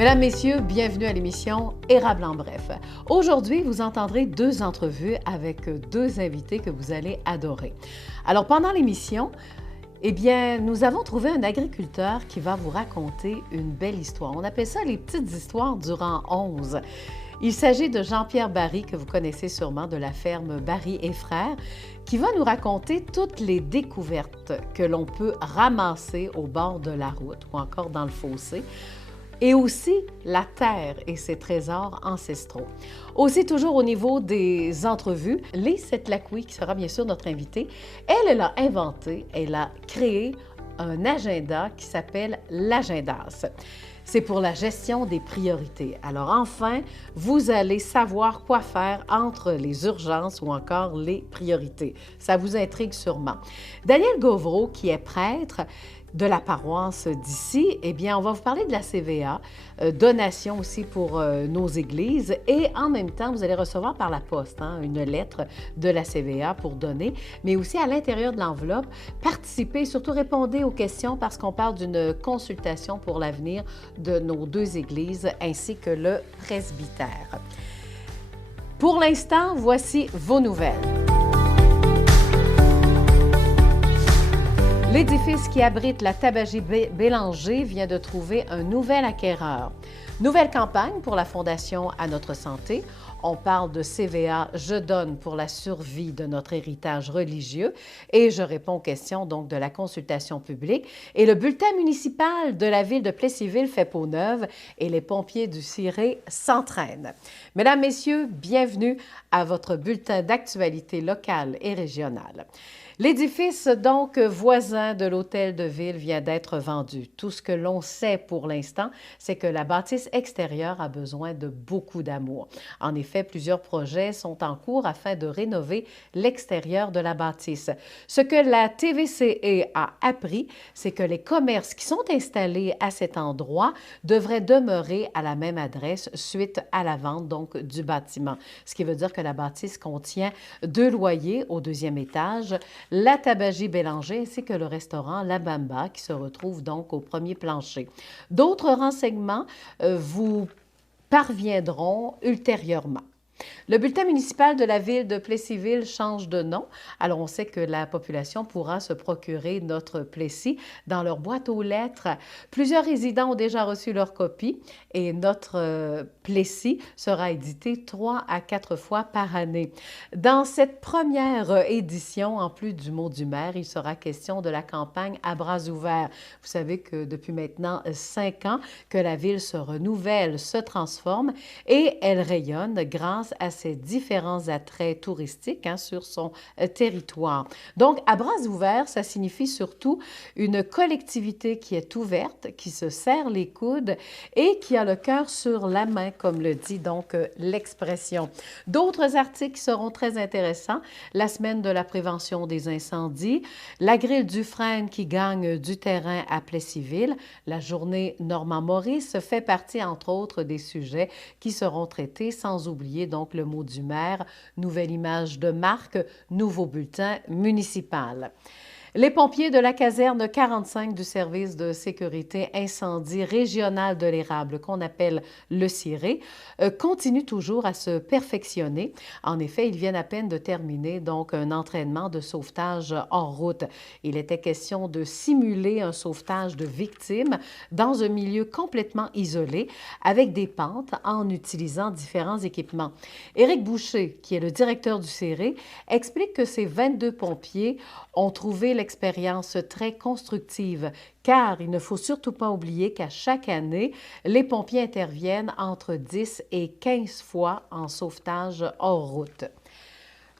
Mesdames, Messieurs, bienvenue à l'émission Érable en bref. Aujourd'hui, vous entendrez deux entrevues avec deux invités que vous allez adorer. Alors, pendant l'émission, nous avons trouvé un agriculteur qui va vous raconter une belle histoire. On appelle ça les petites histoires du rang 11. Il s'agit de Jean-Pierre Barry, que vous connaissez sûrement de la ferme Barry et Frères, qui va nous raconter toutes les découvertes que l'on peut ramasser au bord de la route ou encore dans le fossé, et aussi la terre et ses trésors ancestraux. Aussi, toujours au niveau des entrevues, Lise Setlaqui, qui sera bien sûr notre invitée, elle a inventé, elle a créé un agenda qui s'appelle l'Agendas. C'est pour la gestion des priorités. Alors enfin, vous allez savoir quoi faire entre les urgences ou encore les priorités. Ça vous intrigue sûrement. Daniel Gauvreau, qui est prêtre de la paroisse d'ici, on va vous parler de la CVA, donation aussi pour nos églises, et en même temps, vous allez recevoir par la poste une lettre de la CVA pour donner, mais aussi à l'intérieur de l'enveloppe, participez, surtout répondez aux questions parce qu'on parle d'une consultation pour l'avenir de nos deux églises ainsi que le presbytère. Pour l'instant, voici vos nouvelles. L'édifice qui abrite la tabagie Bélanger vient de trouver un nouvel acquéreur. Nouvelle campagne pour la Fondation À notre santé. On parle de CVA « Je donne pour la survie de notre héritage religieux » et je réponds aux questions donc de la consultation publique. Et le bulletin municipal de la ville de Plessisville fait peau neuve et les pompiers du Ciré s'entraînent. Mesdames, Messieurs, bienvenue à votre bulletin d'actualité locale et régionale. L'édifice, donc, voisin de l'hôtel de ville vient d'être vendu. Tout ce que l'on sait pour l'instant, c'est que la bâtisse extérieure a besoin de beaucoup d'amour. En effet, plusieurs projets sont en cours afin de rénover l'extérieur de la bâtisse. Ce que la TVCE a appris, c'est que les commerces qui sont installés à cet endroit devraient demeurer à la même adresse suite à la vente, donc, du bâtiment. Ce qui veut dire que la bâtisse contient 2 loyers au 2e étage, la tabagie Bélanger ainsi que le restaurant La Bamba qui se retrouve donc au 1er plancher. D'autres renseignements vous parviendront ultérieurement. Le bulletin municipal de la ville de Plessisville change de nom. Alors, on sait que la population pourra se procurer notre Plessis dans leur boîte aux lettres. Plusieurs résidents ont déjà reçu leur copie et notre Plessis sera édité 3 à 4 fois par année. Dans cette première édition, en plus du mot du maire, il sera question de la campagne à bras ouverts. Vous savez que depuis maintenant 5 ans que la ville se renouvelle, se transforme et elle rayonne grâce à ses différents attraits touristiques sur son territoire. Donc, à bras ouverts, ça signifie surtout une collectivité qui est ouverte, qui se serre les coudes et qui a le cœur sur la main, comme le dit donc l'expression. D'autres articles seront très intéressants. La semaine de la prévention des incendies, la grille Dufresne qui gagne du terrain à Plessisville, la journée Normand Maurice fait partie, entre autres, des sujets qui seront traités, sans oublier donc le mot du maire, nouvelle image de marque, nouveau bulletin municipal. Les pompiers de la caserne 45 du service de sécurité incendie régional de l'Érable, qu'on appelle le CIRE, continuent toujours à se perfectionner. En effet, ils viennent à peine de terminer donc un entraînement de sauvetage hors route. Il était question de simuler un sauvetage de victimes dans un milieu complètement isolé avec des pentes en utilisant différents équipements. Éric Boucher, qui est le directeur du CIRE, explique que ces 22 pompiers ont trouvé l'expérience très constructive, car il ne faut surtout pas oublier qu'à chaque année, les pompiers interviennent entre 10 et 15 fois en sauvetage hors route.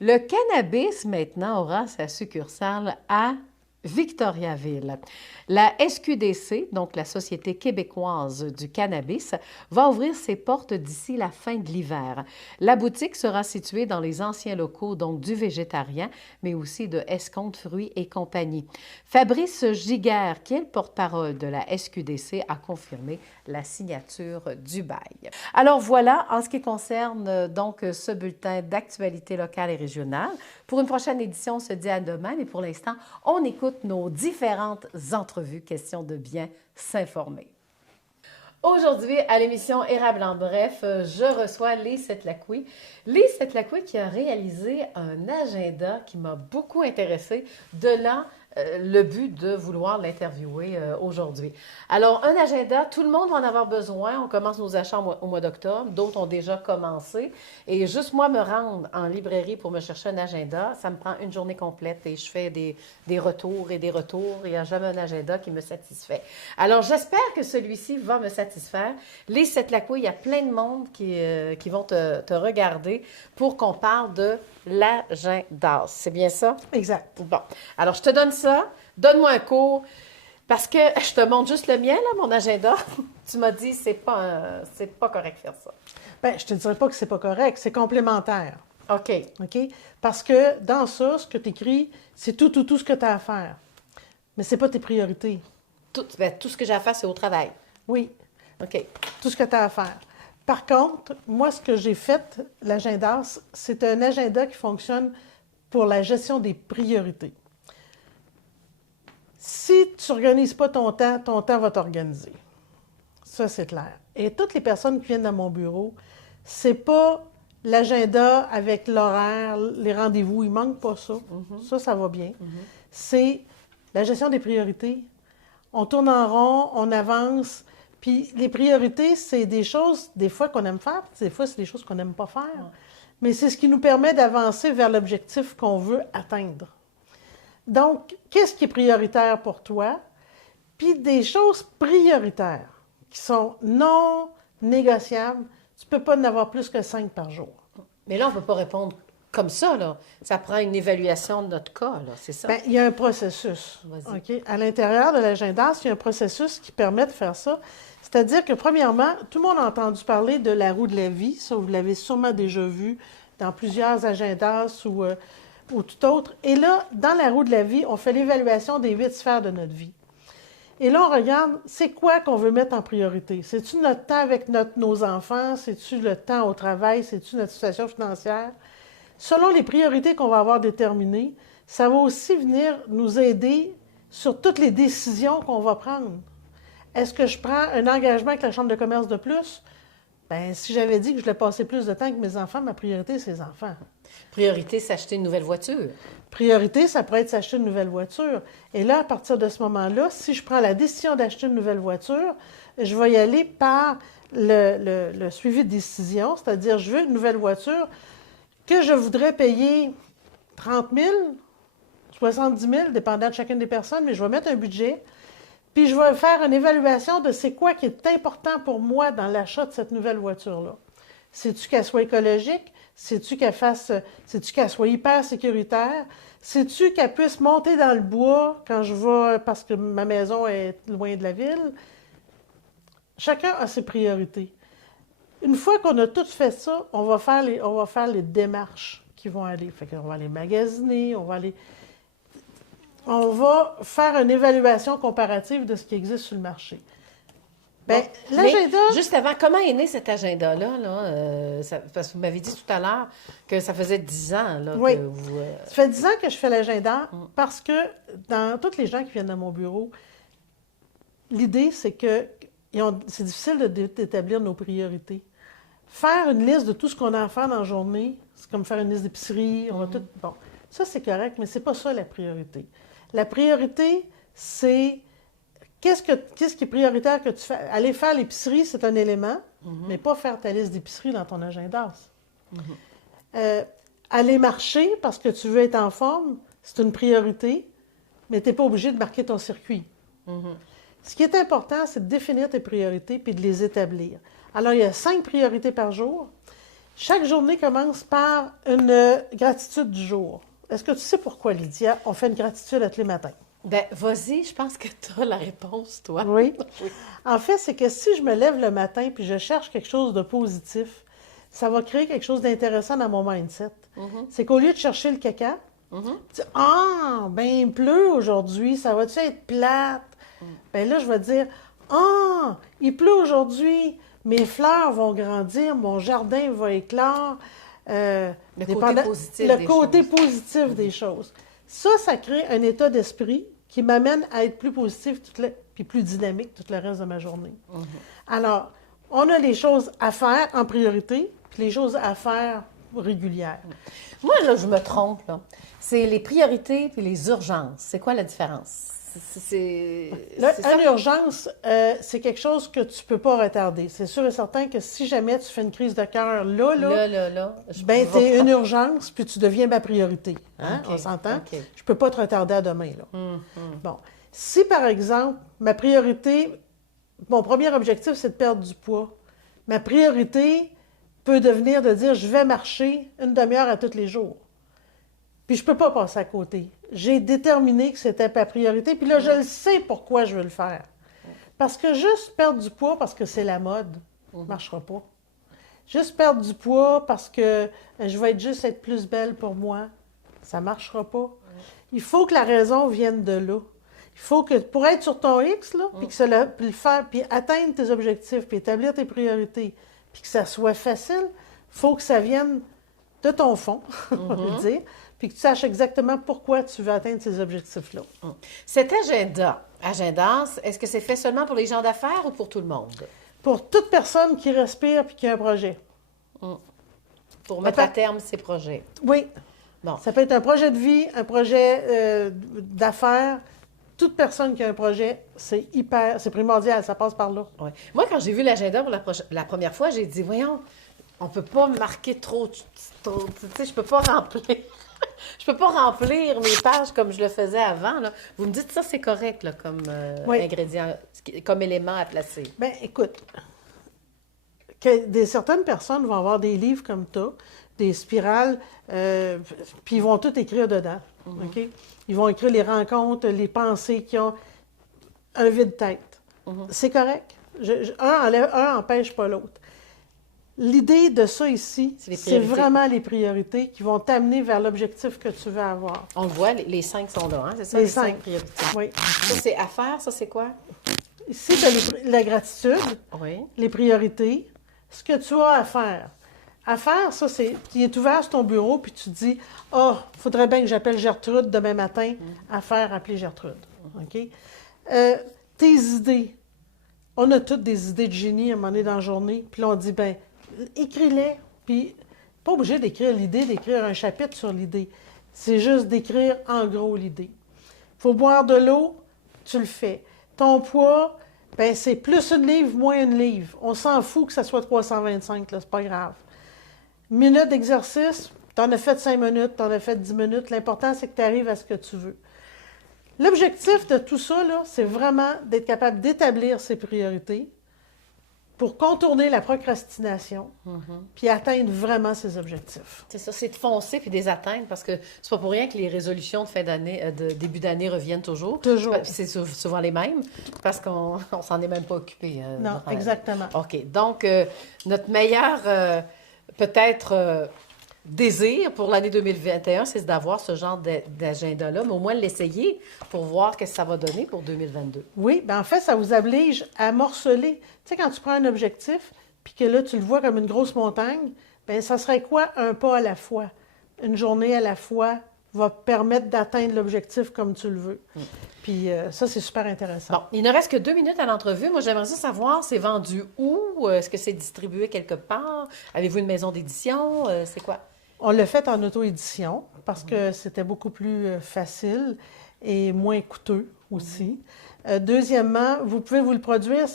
Le cannabis, maintenant, aura sa succursale à Victoriaville. La SQDC, donc la Société québécoise du cannabis, va ouvrir ses portes d'ici la fin de l'hiver. La boutique sera située dans les anciens locaux donc du Végétarien, mais aussi de Escompte Fruits et compagnie. Fabrice Giguère, qui est le porte-parole de la SQDC, a confirmé la signature du bail. Alors voilà, en ce qui concerne donc ce bulletin d'actualité locale et régionale. Pour une prochaine édition, on se dit à demain, mais pour l'instant, on écoute nos différentes entrevues, question de bien s'informer. Aujourd'hui, à l'émission Érable en bref, je reçois Lise Setlaqui. Lise Setlaqui qui a réalisé un agenda qui m'a beaucoup intéressée, de là le but de vouloir l'interviewer aujourd'hui. Alors, un agenda, tout le monde va en avoir besoin. On commence nos achats au mois d'octobre, d'autres ont déjà commencé. Et juste moi me rendre en librairie pour me chercher un agenda, ça me prend une journée complète et je fais des retours et des retours. Il n'y a jamais un agenda qui me satisfait. Alors, j'espère que celui-ci va me satisfaire. Lise Setlaqui, il y a plein de monde qui vont te regarder pour qu'on parle de l'agenda. C'est bien ça? Exact. Bon. Alors, je te donne ça. Donne-moi un cours. Parce que je te montre juste le mien, là, mon agenda. Tu m'as dit, c'est pas correct de faire ça. Bien, je te dirais pas que c'est pas correct, c'est complémentaire. OK. OK? Parce que dans ça, ce que tu écris, c'est tout ce que tu as à faire. Mais c'est pas tes priorités. Tout ce que j'ai à faire, c'est au travail. Oui, OK. tout ce que tu as à faire. Par contre, moi, ce que j'ai fait, l'agenda, c'est un agenda qui fonctionne pour la gestion des priorités. Si tu n'organises pas ton temps va t'organiser. Ça, c'est clair. Et toutes les personnes qui viennent dans mon bureau, c'est pas l'agenda avec l'horaire, les rendez-vous, il manque pas ça. Ça va bien. C'est la gestion des priorités. On tourne en rond, on avance. Puis les priorités, c'est des choses, des fois, qu'on aime faire, puis des fois, c'est des choses qu'on n'aime pas faire. Ouais. Mais c'est ce qui nous permet d'avancer vers l'objectif qu'on veut atteindre. Donc, qu'est-ce qui est prioritaire pour toi? Puis des choses prioritaires qui sont non négociables, tu ne peux pas en avoir plus que 5 par jour. Mais là, on ne peut pas répondre comme ça, là. Ça prend une évaluation de notre cas, là, c'est ça? Bien, il y a un processus. OK? À l'intérieur de l'agenda, il y a un processus qui permet de faire ça. C'est-à-dire que, premièrement, tout le monde a entendu parler de la roue de la vie. Ça, vous l'avez sûrement déjà vu dans plusieurs agendas ou tout autre. Et là, dans la roue de la vie, on fait l'évaluation des 8 sphères de notre vie. Et là, on regarde, c'est quoi qu'on veut mettre en priorité? C'est-tu notre temps avec nos enfants? C'est-tu le temps au travail? C'est-tu notre situation financière? Selon les priorités qu'on va avoir déterminées, ça va aussi venir nous aider sur toutes les décisions qu'on va prendre. Est-ce que je prends un engagement avec la Chambre de commerce de plus? Bien, si j'avais dit que je voulais passer plus de temps avec mes enfants, ma priorité, c'est les enfants. Priorité, s'acheter une nouvelle voiture. Priorité, ça pourrait être s'acheter une nouvelle voiture. Et là, à partir de ce moment-là, si je prends la décision d'acheter une nouvelle voiture, je vais y aller par le suivi de décision, c'est-à-dire je veux une nouvelle voiture que je voudrais payer 30 000, 70 000, dépendant de chacune des personnes, mais je vais mettre un budget, puis je vais faire une évaluation de c'est quoi qui est important pour moi dans l'achat de cette nouvelle voiture-là. Sais-tu qu'elle soit écologique? Sais-tu qu'elle soit hyper sécuritaire? Sais-tu qu'elle puisse monter dans le bois quand je vais, parce que ma maison est loin de la ville? Chacun a ses priorités. Une fois qu'on a tout fait ça, on va faire les démarches qui vont aller. Fait qu'on va aller magasiner, on va faire une évaluation comparative de ce qui existe sur le marché. Bien, l'agenda... Juste avant, comment est né cet agenda-là? Parce que vous m'avez dit tout à l'heure que ça faisait 10 ans là, oui. que vous... Ça fait 10 ans que je fais l'agenda parce que dans tous les gens qui viennent dans mon bureau, l'idée, c'est que c'est difficile d'établir nos priorités. Faire une liste de tout ce qu'on a à faire dans la journée, c'est comme faire une liste d'épicerie, on va tout... Bon, ça, c'est correct, mais c'est pas ça la priorité. La priorité, c'est qu'est-ce qui est prioritaire que tu fais. Aller faire l'épicerie, c'est un élément, mais pas faire ta liste d'épicerie dans ton agenda. Aller marcher parce que tu veux être en forme, c'est une priorité, mais tu n'es pas obligé de marquer ton circuit. Ce qui est important, c'est de définir tes priorités puis de les établir. Alors, il y a 5 priorités par jour. Chaque journée commence par une gratitude du jour. Est-ce que tu sais pourquoi, Lydia, on fait une gratitude à tous les matins? Bien, vas-y, je pense que tu as la réponse, toi. Oui. En fait, c'est que si je me lève le matin puis je cherche quelque chose de positif, ça va créer quelque chose d'intéressant dans mon mindset. C'est qu'au lieu de chercher le caca, tu dis « Ah, ben il pleut aujourd'hui, ça va-tu être plate? » Bien là, je vais dire « Ah, il pleut aujourd'hui, mes fleurs vont grandir, mon jardin va éclore. » Le côté positif des choses. Ça crée un état d'esprit qui m'amène à être plus positive puis plus dynamique tout le reste de ma journée. Alors, on a les choses à faire en priorité, puis les choses à faire régulières. Moi, là, je me trompe, là. C'est les priorités puis les urgences. C'est quoi la différence? Là, C'est ça? une urgence, c'est quelque chose que tu peux pas retarder. C'est sûr et certain que si jamais tu fais une crise de cœur Là, je ben, vais t'es pas- une urgence, puis tu deviens ma priorité. Hein? OK, On s'entend? OK. Je peux pas te retarder à demain, là. Bon. Si, par exemple, ma priorité, mon premier objectif, c'est de perdre du poids, ma priorité peut devenir de dire, je vais marcher une demi-heure à tous les jours. Puis je peux pas passer à côté. J'ai déterminé que c'était ma priorité, puis là, je le sais pourquoi je veux le faire. Parce que juste perdre du poids parce que c'est la mode, ça ne marchera pas. Juste perdre du poids parce que je vais juste être plus belle pour moi, ça ne marchera pas. Il faut que la raison vienne de là. Il faut que, pour être sur ton X, là, puis le faire, puis atteindre tes objectifs, puis établir tes priorités, puis que ça soit facile, il faut que ça vienne de ton fond, on va dire, puis que tu saches exactement pourquoi tu veux atteindre ces objectifs-là. Cet agenda, est-ce que c'est fait seulement pour les gens d'affaires ou pour tout le monde? Pour toute personne qui respire puis qui a un projet. Pour mettre à terme ces projets. Oui. Bon. Ça peut être un projet de vie, un projet d'affaires. Toute personne qui a un projet, c'est primordial, ça passe par là. Ouais. Moi, quand j'ai vu l'agenda pour la première fois, j'ai dit, voyons, on peut pas marquer trop, tu sais, je peux pas remplir. Je peux pas remplir mes pages comme je le faisais avant, là. Vous me dites ça, c'est correct, là, comme Oui. ingrédient, comme élément à placer. Bien, écoute, certaines personnes vont avoir des livres comme ça, des spirales, puis ils vont tout écrire dedans. OK? Ils vont écrire les rencontres, les pensées qui ont un vide-tête. C'est correct. Un n'empêche pas l'autre. L'idée de ça ici, c'est vraiment les priorités qui vont t'amener vers l'objectif que tu veux avoir. On le voit, les 5 sont là, hein? C'est ça, Les les 5 5. priorités. Oui. Ça, c'est à faire, ça, c'est quoi? Ici, tu as la gratitude, Oui. les priorités, ce que tu as à faire. À faire, ça, c'est, tu es ouvert sur ton bureau, puis tu te dis, « Ah, il faudrait bien que j'appelle Gertrude demain matin. » À faire, appeler Gertrude. OK? Tes idées. On a toutes des idées de génie à un moment donné dans la journée, puis là, on dit, ben écris-les, puis pas obligé d'écrire l'idée, d'écrire un chapitre sur l'idée. C'est juste d'écrire en gros l'idée. Il faut boire de l'eau, tu le fais. Ton poids, ben c'est plus une livre, moins une livre. On s'en fout que ça soit 325, là, c'est pas grave. Minute d'exercice, tu en as fait 5 minutes, tu en as fait 10 minutes. L'important, c'est que tu arrives à ce que tu veux. L'objectif de tout ça, là, c'est vraiment d'être capable d'établir ses priorités pour contourner la procrastination, puis atteindre vraiment ses objectifs. C'est ça, c'est de foncer puis de les atteindre, parce que c'est pas pour rien que les résolutions de fin d'année, de début d'année reviennent toujours. Toujours. Puis c'est souvent les mêmes, parce qu'on s'en est même pas occupé. Non, durant l'année. exactement. OK. Donc, notre meilleur, peut-être, désir pour l'année 2021, c'est d'avoir ce genre d'agenda-là, mais au moins l'essayer pour voir ce que ça va donner pour 2022. Oui, bien en fait, ça vous oblige à morceler. Tu sais, quand tu prends un objectif, puis que là, tu le vois comme une grosse montagne, bien, ça serait quoi un pas à la fois? Une journée à la fois va permettre d'atteindre l'objectif comme tu le veux. Puis ça, c'est super intéressant. Bon, il ne reste que 2 minutes à l'entrevue. Moi, j'aimerais ça savoir, c'est vendu où? Est-ce que c'est distribué quelque part? Avez-vous une maison d'édition? C'est quoi? On l'a fait en auto-édition parce que c'était beaucoup plus facile et moins coûteux aussi. Deuxièmement, vous pouvez vous le procurer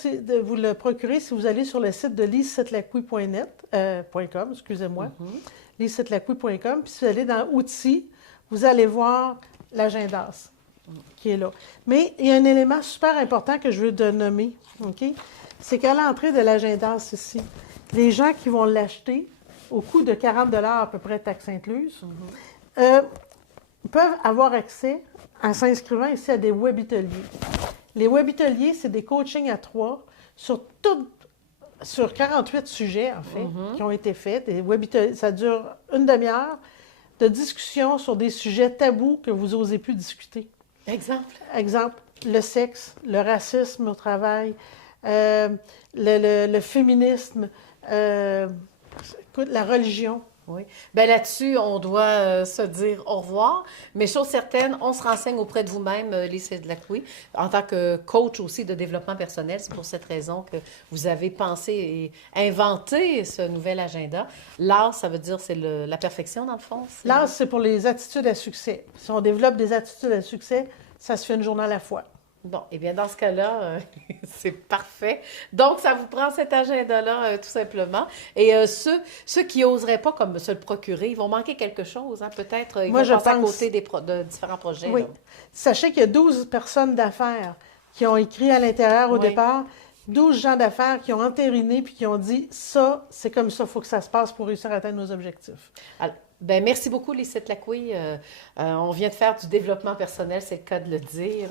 si vous allez sur le site de lisesetlacouille.com, excusez-moi, lisesetlacouille.com, puis si vous allez dans Outils, vous allez voir l'agenda qui est là. Mais il y a un élément super important que je veux te nommer, OK? C'est qu'à l'entrée de l'agenda ici, les gens qui vont l'acheter, au coût de 40 $ à peu près taxe incluse, peuvent avoir accès, en s'inscrivant ici, à des webiteliers. Les webiteliers, c'est des coachings à 3 sur 48 sujets, en fait, qui ont été faits. Ça dure une demi-heure de discussion sur des sujets tabous que vous n'osez plus discuter. Exemple? Exemple, le sexe, le racisme au travail, le féminisme, écoute, la religion. Oui. Bien, là-dessus, on doit se dire au revoir. Mais chose certaine, on se renseigne auprès de vous-même, Lisa Dlacouille, en tant que coach aussi de développement personnel. C'est pour cette raison que vous avez pensé et inventé ce nouvel agenda. L'art, ça veut dire c'est la perfection, dans le fond? L'art, c'est pour les attitudes à succès. Si on développe des attitudes à succès, ça se fait une journée à la fois. Bon, eh bien, dans ce cas-là, c'est parfait. Donc, ça vous prend cet agenda-là, tout simplement. Et ceux qui n'oseraient pas comme se le procurer, ils vont manquer quelque chose, hein? Peut-être, ils Moi, vont je passer à pense... côté de différents projets. Oui. Là. Sachez qu'il y a 12 personnes d'affaires qui ont écrit à l'intérieur au Oui. départ, 12 gens d'affaires qui ont entériné puis qui ont dit « ça, c'est comme ça, il faut que ça se passe pour réussir à atteindre nos objectifs ». Alors, ben, merci beaucoup, Lisa Dlacouille. On vient de faire du développement personnel, c'est le cas de le dire.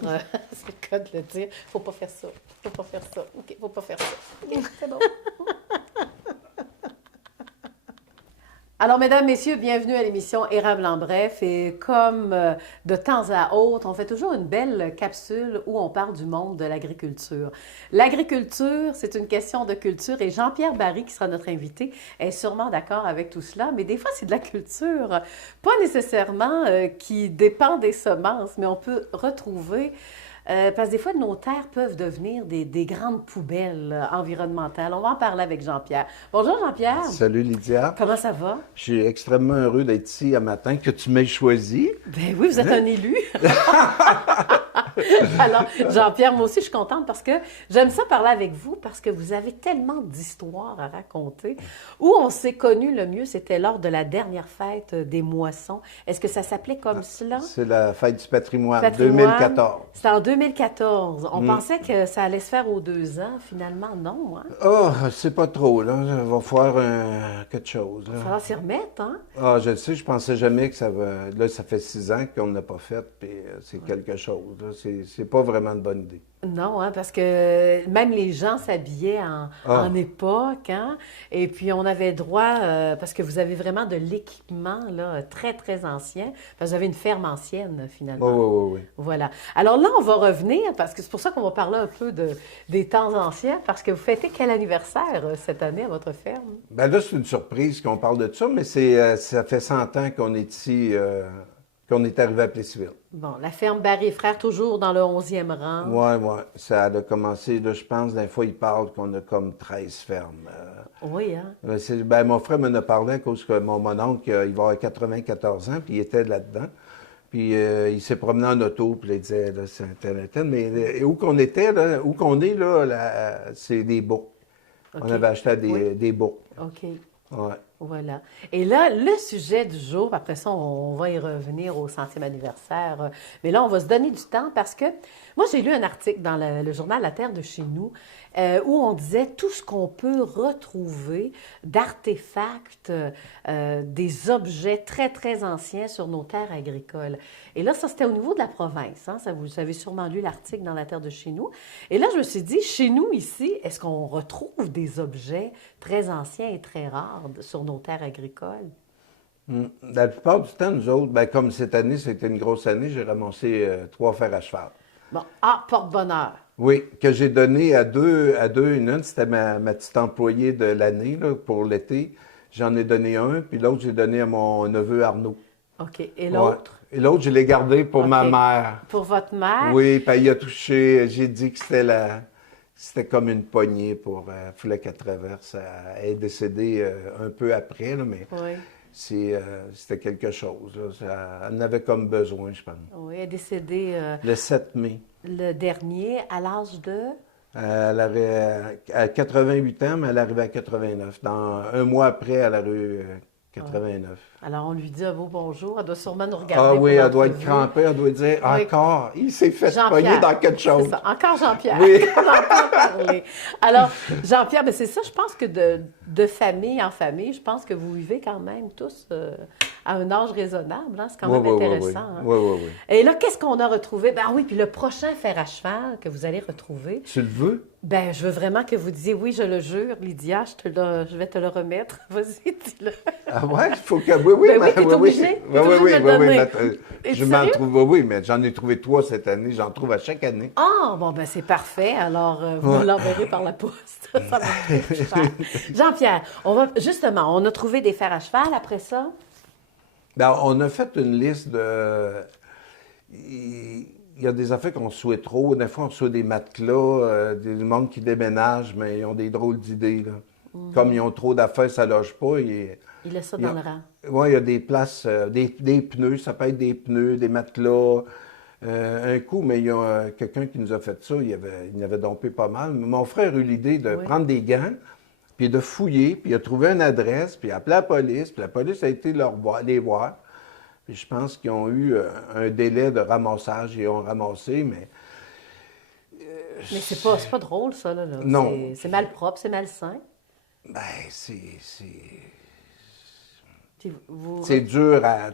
C'est le cas de le dire. Faut pas faire ça. Faut pas faire ça. OK, faut pas faire ça. OK, c'est bon. Alors, mesdames, messieurs, bienvenue à l'émission Érable en bref. Et comme de temps à autre, on fait toujours une belle capsule où on parle du monde de l'agriculture. L'agriculture, c'est une question de culture et Jean-Pierre Barry, qui sera notre invité, est sûrement d'accord avec tout cela. Mais des fois, c'est de la culture, pas nécessairement qui dépend des semences, mais on peut retrouver... parce que des fois, nos terres peuvent devenir des grandes poubelles environnementales. On va en parler avec Jean-Pierre. Bonjour Jean-Pierre. Salut Lydia. Comment ça va? Je suis extrêmement heureux d'être ici un matin, que tu m'aies choisi. Ben oui, vous êtes un élu. Alors, Jean-Pierre, moi aussi, je suis contente parce que j'aime ça parler avec vous parce que vous avez tellement d'histoires à raconter. Où on s'est connus le mieux, c'était lors de la dernière fête des moissons. Est-ce que ça s'appelait comme cela? C'est la fête du patrimoine, 2014. C'était en 2014. On pensait que ça allait se faire aux 2 ans. Finalement, non. Hein? Oh, c'est pas trop, là. Il va falloir quelque chose. Il va falloir s'y remettre, hein? Ah, je le sais, je pensais jamais que ça va... Là, ça fait 6 ans qu'on n'a pas fait, puis c'est quelque chose. Là. C'est pas vraiment une bonne idée. Non, hein, parce que même les gens s'habillaient en époque, hein? Et puis on avait droit, parce que vous avez vraiment de l'équipement là, très, très ancien, parce que vous avez une ferme ancienne, finalement. Oui. Voilà. Alors là, on va revenir, parce que c'est pour ça qu'on va parler un peu des temps anciens, parce que vous fêtez quel anniversaire cette année à votre ferme? Ben là, c'est une surprise qu'on parle de ça, mais ça fait 100 ans qu'on est ici, qu'on est arrivé à Plessisville. Bon, la ferme Barry et Frères, toujours dans le 11e rang. Oui. Ça a commencé, là, je pense, des fois, ils parlent qu'on a comme 13 fermes. Oui, hein? Mon frère m'en a parlé à cause que mon oncle, il va avoir 94 ans, puis il était là-dedans. Puis il s'est promené en auto, puis il disait, là, c'est un tel. Mais où qu'on était, là, où qu'on est, là, c'est des boucs. Okay. On avait acheté des boucs. OK. Ouais. Voilà. Et là, le sujet du jour, après ça, on va y revenir au 100e anniversaire. Mais là, on va se donner du temps parce que moi, j'ai lu un article dans le journal La Terre de chez nous où on disait tout ce qu'on peut retrouver d'artefacts, des objets très, très anciens sur nos terres agricoles. Et là, ça, c'était au niveau de la province. Hein? Ça, vous avez sûrement lu l'article dans La Terre de chez nous. Et là, je me suis dit, chez nous, ici, est-ce qu'on retrouve des objets très anciens et très rares sur nos terres agricoles? La plupart du temps, nous autres, comme cette année, c'était une grosse année, j'ai ramassé 3 fers à cheval. Bon, porte-bonheur. Oui, que j'ai donné à deux une. C'était ma petite employée de l'année là, pour l'été. J'en ai donné un, puis l'autre, j'ai donné à mon neveu Arnaud. OK. Et l'autre? Ouais. Et l'autre, je l'ai gardé pour ma mère. Pour votre mère? Oui, puis il a touché. J'ai dit que c'était comme une poignée pour... Il fallait qu'elle traverse. Elle est décédée un peu après, là, mais c'était quelque chose. Là. Elle en avait comme besoin, je pense. Oui, elle est décédée... le 7 mai. Le dernier, à l'âge de... Elle avait à 88 ans, mais elle arrivait à 89. Un mois après, elle a eu 89. Alors, on lui dit un beau bonjour. Elle doit sûrement nous regarder. Ah oui, elle doit être crampée. Elle doit dire encore, il s'est fait pogner dans quelque chose. C'est ça. Encore Jean-Pierre. Oui. On entend parler. Alors, Jean-Pierre, c'est ça, je pense que de famille en famille, je pense que vous vivez quand même tous à un âge raisonnable. Hein? C'est quand même intéressant. Oui. Et là, qu'est-ce qu'on a retrouvé? Ben oui, puis le prochain fer à cheval que vous allez retrouver. Tu le veux? Ben, je veux vraiment que vous disiez oui, je le jure, Lydia, je vais te le remettre. Vas-y, dis-le. Ah ouais, il faut que... Oui, oui, Ben oui, t'es obligé. T'es obligé de me le donner. Es-tu Je m'en sérieux? trouve, oui, mais j'en ai trouvé 3 cette année. J'en trouve à chaque année. Ah, bon, ben c'est parfait. Alors, vous me l'enverrez par la poste. Ça va me coûter cher. Jean-Pierre, justement, on a trouvé des fers à cheval après ça. Ben, on a fait une liste de... Il y a des affaires qu'on souhaite trop. Des fois, on reçoit des matelas, des monde qui déménagent, mais ils ont des drôles d'idées, là. Comme ils ont trop d'affaires, ça ne loge pas. Il laisse ça dans le rang. Oui, il y a des places, des pneus, ça peut être des pneus, des matelas. Un coup, mais il y a quelqu'un qui nous a fait ça, il avait dompé pas mal. Mon frère a eu l'idée de prendre des gants, puis de fouiller, puis il a trouvé une adresse, puis il a appelé la police, puis la police a été les voir. Puis je pense qu'ils ont eu un délai de ramassage, ils ont ramassé, mais... Mais c'est pas drôle, ça, là. Non. C'est malpropre, c'est malsain. Ben, Puis c'est dur à...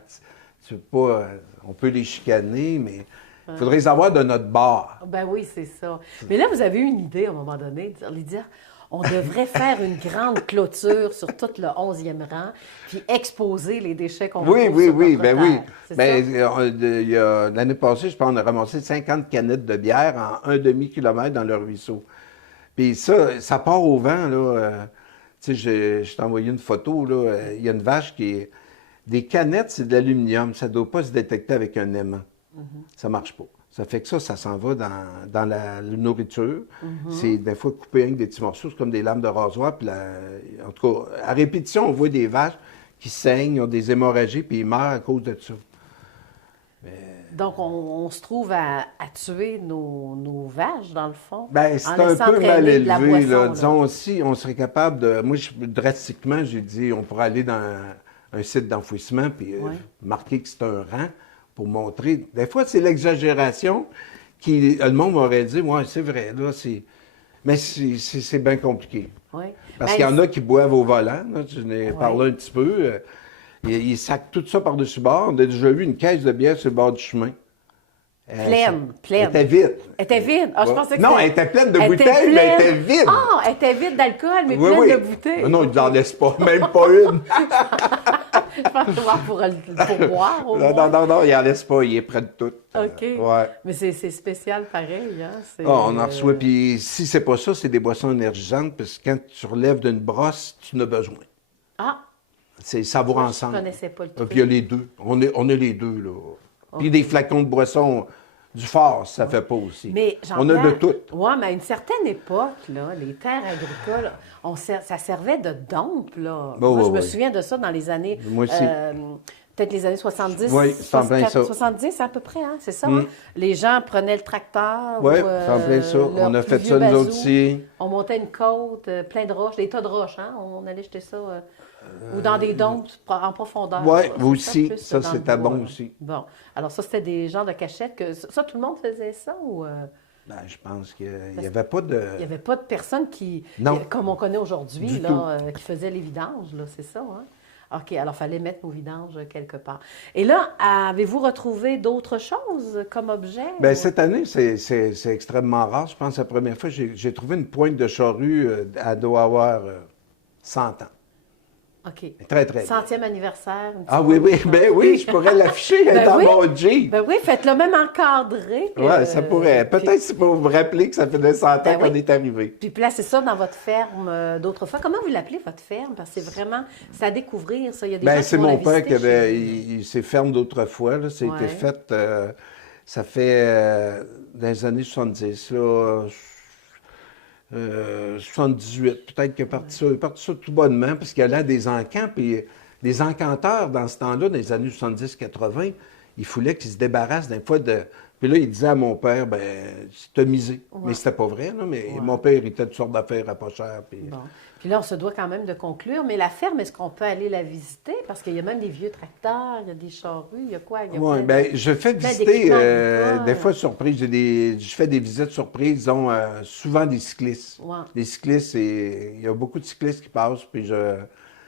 Tu peux pas... On peut les chicaner, mais il faudrait les avoir de notre bord. Ben oui, c'est ça. Mais là, vous avez eu une idée à un moment donné, Lydia. On devrait faire une grande clôture sur tout le 11e rang, puis exposer les déchets qu'on Oui, retrouve oui, sur oui, notre ben terre. oui. C'est Ben, l'année passée, je pense, on a ramassé 50 canettes de bière en un demi-kilomètre dans le ruisseau. Puis ça part au vent, là. Tu sais, je t'ai envoyé une photo, là. Il y a une vache qui est... Des canettes, c'est de l'aluminium. Ça ne doit pas se détecter avec un aimant. Ça ne marche pas. Ça fait que ça s'en va dans la nourriture. C'est des fois coupé avec des petits morceaux, c'est comme des lames de rasoir. Puis en tout cas, à répétition, on voit des vaches qui saignent, ont des hémorragies, puis ils meurent à cause de ça. Donc, on se trouve à tuer nos vaches, dans le fond. Bien, c'est en un laissant peu mal traîner de la élevé, boisson, là. là. Disons aussi, on serait capable de... Moi, drastiquement, j'ai dit, on pourrait aller dans un site d'enfouissement puis marquer que c'est un rang pour montrer... Des fois, c'est l'exagération qui... Le monde m'aurait dit, ouais, c'est vrai, là, c'est... Mais c'est bien compliqué. Oui. Parce Ben, qu'il y en a qui boivent au volant, là, je n'ai parlé un petit peu. Ils sacent tout ça par-dessus bord. On a déjà vu une caisse de bière sur le bord du chemin. Pleine. Elle était vide. Elle était vide. Ah, je pensais que Non, c'était- elle était pleine de Elle était bouteilles, mais elle était pleine. vide. Ah, elle était vide d'alcool, mais Oui, pleine oui. de bouteilles. Non, ils n'en laissent pas, même pas une. Je pense que c'est pour boire, au moins. Non, ils n'en laissent pas, ils prennent toutes. OK. Ouais. Mais c'est spécial pareil, hein? On en reçoit, puis si c'est pas ça, c'est des boissons énergisantes, parce que quand tu relèves d'une brosse, tu en as besoin. Ah, Ça va je ensemble. connaissais pas le truc. Puis il y a les deux. On est les deux, là. Puis des flacons de boissons, du fort, ça fait pas aussi. Mais on a de tout. Oui, mais à une certaine époque, là, les terres agricoles, ça servait de dompe, là. Oh, Moi, je oui, me oui. souviens de ça dans les années... Moi aussi. Peut-être les années 70. Oui, c'est en plein ça. 70 à peu près, hein, c'est ça? Hein? Les gens prenaient le tracteur. Oui, ou, c'est en plein ça. leur On a plus fait vieux ça nous bazou. autres aussi. On montait une côte, plein de roches, des tas de roches, hein? On allait jeter ça. Ou dans des dompes en profondeur. Oui, là. vous C'était aussi. plus Ça, dans le c'était bois, bon là. aussi. Bon. Alors, ça, c'était des genres de cachettes. Ça, tout le monde faisait ça ou... Ben, je pense qu'il n'y avait pas de... Il n'y avait pas de personne qui, Non. comme on connaît aujourd'hui, Du là, qui faisait les vidanges, là, c'est ça, hein? OK, alors il fallait mettre nos vidanges quelque part. Et là, avez-vous retrouvé d'autres choses comme objets? Bien, ou- cette année, c'est extrêmement rare. Je pense que la première fois, j'ai trouvé une pointe de charrue, elle doit avoir 100 ans. OK. Très, très bien. 100e anniversaire. une Ah petite oui, oui, pointe de ben charrue. oui, je pourrais l'afficher elle est dans oui. mon Jeep. Ben oui, faites-le même encadré. Oui, ça pourrait. puis- Peut-être c'est pour vous rappeler que ça faisait 100 ans Ben qu'on oui. est arrivé. Puis placez ça dans votre ferme d'autrefois. Comment vous l'appelez, votre ferme? Parce que c'est vraiment, c'est à découvrir, ça. Il y a des gens Ben, qui c'est vont la mon père qui visiter avait. chez vous. C'est ferme d'autrefois, là. Ça a été Ouais. fait. Ça fait dans les années 70, là. 78, peut-être qu'il est parti ça tout bonnement, parce qu'il y allait à des encans, puis les encanteurs, dans ce temps-là, dans les années 70-80, il fallait qu'ils se débarrassent des fois de... Puis là, il disait à mon père, ben, c'est misé. Ouais. Mais c'était pas vrai, là, mais Ouais. mon père, il était de toutes sortes d'affaires à pas cher, puis... Bon. Puis là, on se doit quand même de conclure. Mais la ferme, est-ce qu'on peut aller la visiter? Parce qu'il y a même des vieux tracteurs, il y a des charrues, il y a quoi? Il y a Oui, plein de- bien, je fais plein visiter, d'équipements agricoles. des fois surprise, je fais des visites surprises, disons, souvent des cyclistes. Ouais. Les cyclistes, il y a beaucoup de cyclistes qui passent, puis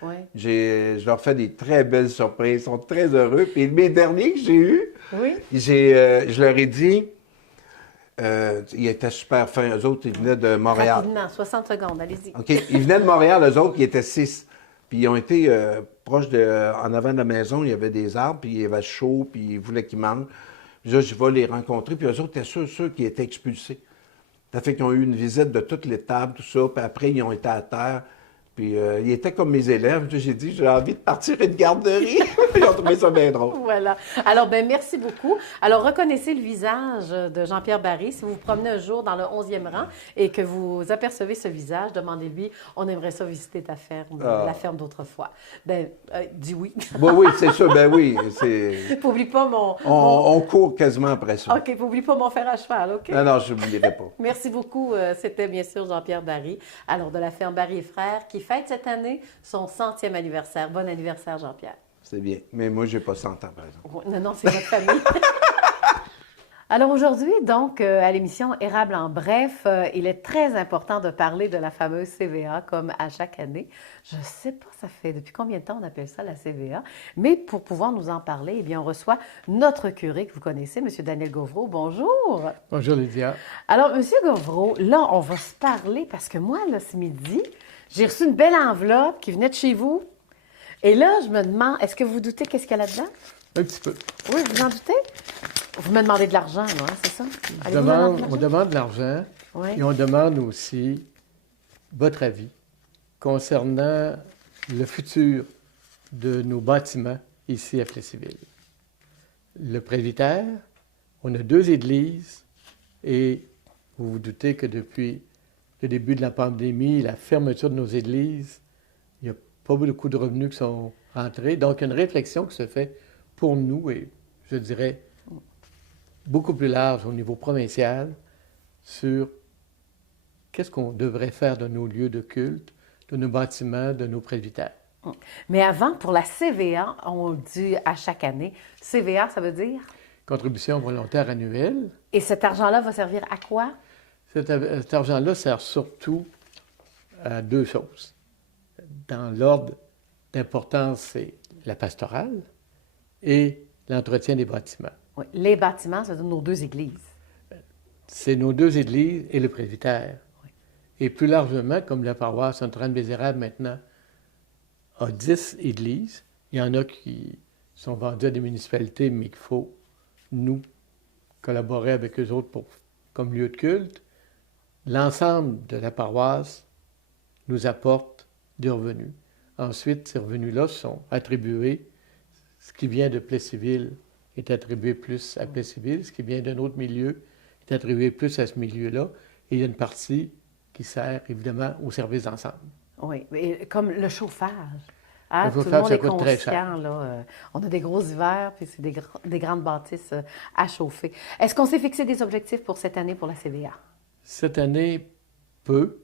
Ouais. je leur fais des très belles surprises, ils sont très heureux. Puis mes derniers que j'ai eus, Oui. je leur ai dit, ils étaient super fins, eux autres, ils venaient de Montréal. Rapidement, 60 secondes, allez-y. OK, ils venaient de Montréal, eux autres, ils étaient 6. Puis ils ont été proches en avant de la maison, il y avait des arbres, puis il y avait chaud, puis ils voulaient qu'ils mangent. Puis là, je vais les rencontrer, puis eux autres étaient ceux qui étaient expulsés. Ça fait qu'ils ont eu une visite de toutes les tables, tout ça, puis après, ils ont été à terre. Puis ils étaient comme mes élèves. J'ai dit, j'ai envie de partir à une garderie. Ils ont trouvé ça bien drôle. Voilà. Alors, ben merci beaucoup. Alors, reconnaissez le visage de Jean-Pierre Barry. Si vous vous promenez un jour dans le 11e rang et que vous apercevez ce visage, demandez-lui, on aimerait ça visiter ta ferme, la ferme d'autrefois. Ben, dis oui. Oui, c'est ça, ben oui. N'oublie pas On court quasiment après ça. OK, n'oublie pas mon fer à cheval, OK? Non, je n'oublierai pas. Merci beaucoup. C'était bien sûr Jean-Pierre Barry, alors de la ferme Barry et Frères, qui fête cette année son 100e anniversaire. Bon anniversaire, Jean-Pierre. C'est bien. Mais moi, j'ai pas 100 ans, par exemple. Non, c'est notre famille. Alors aujourd'hui, donc, à l'émission Érable en bref, il est très important de parler de la fameuse CVA, comme à chaque année. Je ne sais pas, ça fait depuis combien de temps on appelle ça la CVA, mais pour pouvoir nous en parler, eh bien, on reçoit notre curé que vous connaissez, M. Daniel Gauvreau. Bonjour. Bonjour, Lydia. Alors, M. Gauvreau, là, on va se parler parce que moi, là, ce midi, j'ai reçu une belle enveloppe qui venait de chez vous. Et là, je me demande, est-ce que vous doutez qu'est-ce qu'il y a là-dedans? Un petit peu. Oui, vous en doutez? Vous me demandez de l'argent, là, hein, c'est ça? On demande de l'argent Oui. et on demande aussi votre avis concernant le futur de nos bâtiments ici à Plessisville. Le presbytère, on a 2 églises et vous vous doutez que depuis le début de la pandémie, la fermeture de nos églises, il n'y a pas beaucoup de revenus qui sont rentrés. Donc, il y a une réflexion qui se fait pour nous et je dirais beaucoup plus large au niveau provincial sur qu'est-ce qu'on devrait faire de nos lieux de culte, de nos bâtiments, de nos presbytères. Mais avant, pour la CVA, on dit à chaque année, CVA, ça veut dire? Contribution volontaire annuelle. Et cet argent-là va servir à quoi? Cet argent-là sert surtout à 2 choses. Dans l'ordre d'importance, c'est la pastorale et l'entretien des bâtiments. Oui, les bâtiments, ça veut dire nos 2 églises. C'est nos 2 églises et le presbytère. Oui. Et plus largement, comme la paroisse Sainte-Anne-des-Érables maintenant a 10 églises, il y en a qui sont vendues à des municipalités, mais qu'il faut, nous, collaborer avec eux autres comme lieu de culte. L'ensemble de la paroisse nous apporte des revenus. Ensuite, ces revenus-là sont attribués. Ce qui vient de Plessisville est attribué plus à Plessisville. Ce qui vient d'un autre milieu est attribué plus à ce milieu-là. Et il y a une partie qui sert évidemment au service d'ensemble. Oui, et comme le chauffage. Hein, Le tout le chauffage, monde ça est coûte très cher. conscient, là, on a des gros hivers, puis c'est des grandes bâtisses à chauffer. Est-ce qu'on s'est fixé des objectifs pour cette année pour la CVA? Cette année, peu,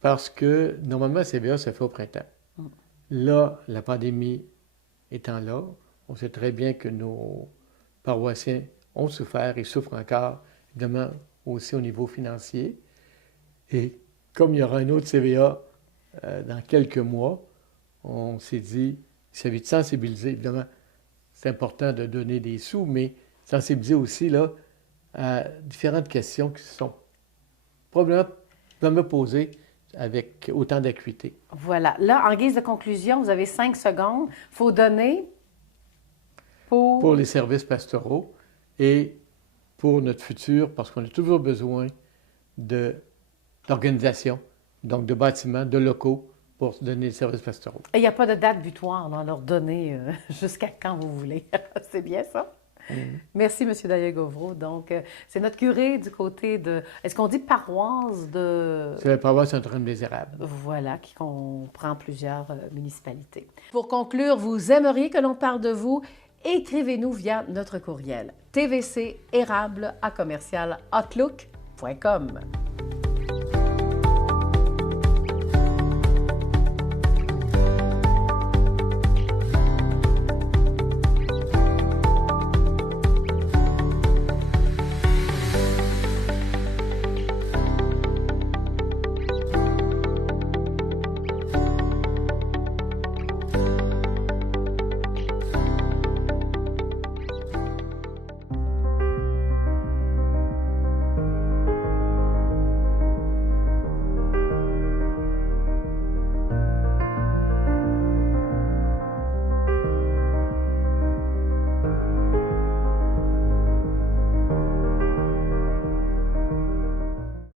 parce que normalement, la CVA se fait au printemps. Là, la pandémie étant là, on sait très bien que nos paroissiens ont souffert et souffrent encore, évidemment, aussi au niveau financier. Et comme il y aura un autre CVA dans quelques mois, on s'est dit, il s'agit de sensibiliser. Évidemment, c'est important de donner des sous, mais sensibiliser aussi là, à différentes questions qui sont probablement posées avec autant d'acuité. Voilà. Là, en guise de conclusion, vous avez 5 secondes. Il faut donner pour les services pastoraux et pour notre futur, parce qu'on a toujours besoin d'organisation, donc de bâtiments, de locaux pour donner les services pastoraux. Il n'y a pas de date butoir, là, à leur donner jusqu'à quand vous voulez. C'est bien ça? Merci, M. Daniel Gauvreau. Donc, c'est notre curé du côté de... Est-ce qu'on dit paroisse de... C'est la paroisse Sainte-Anne-des-Érables. Voilà, qui comprend plusieurs municipalités. Pour conclure, vous aimeriez que l'on parle de vous? Écrivez-nous via notre courriel tvcérable@outlook.com.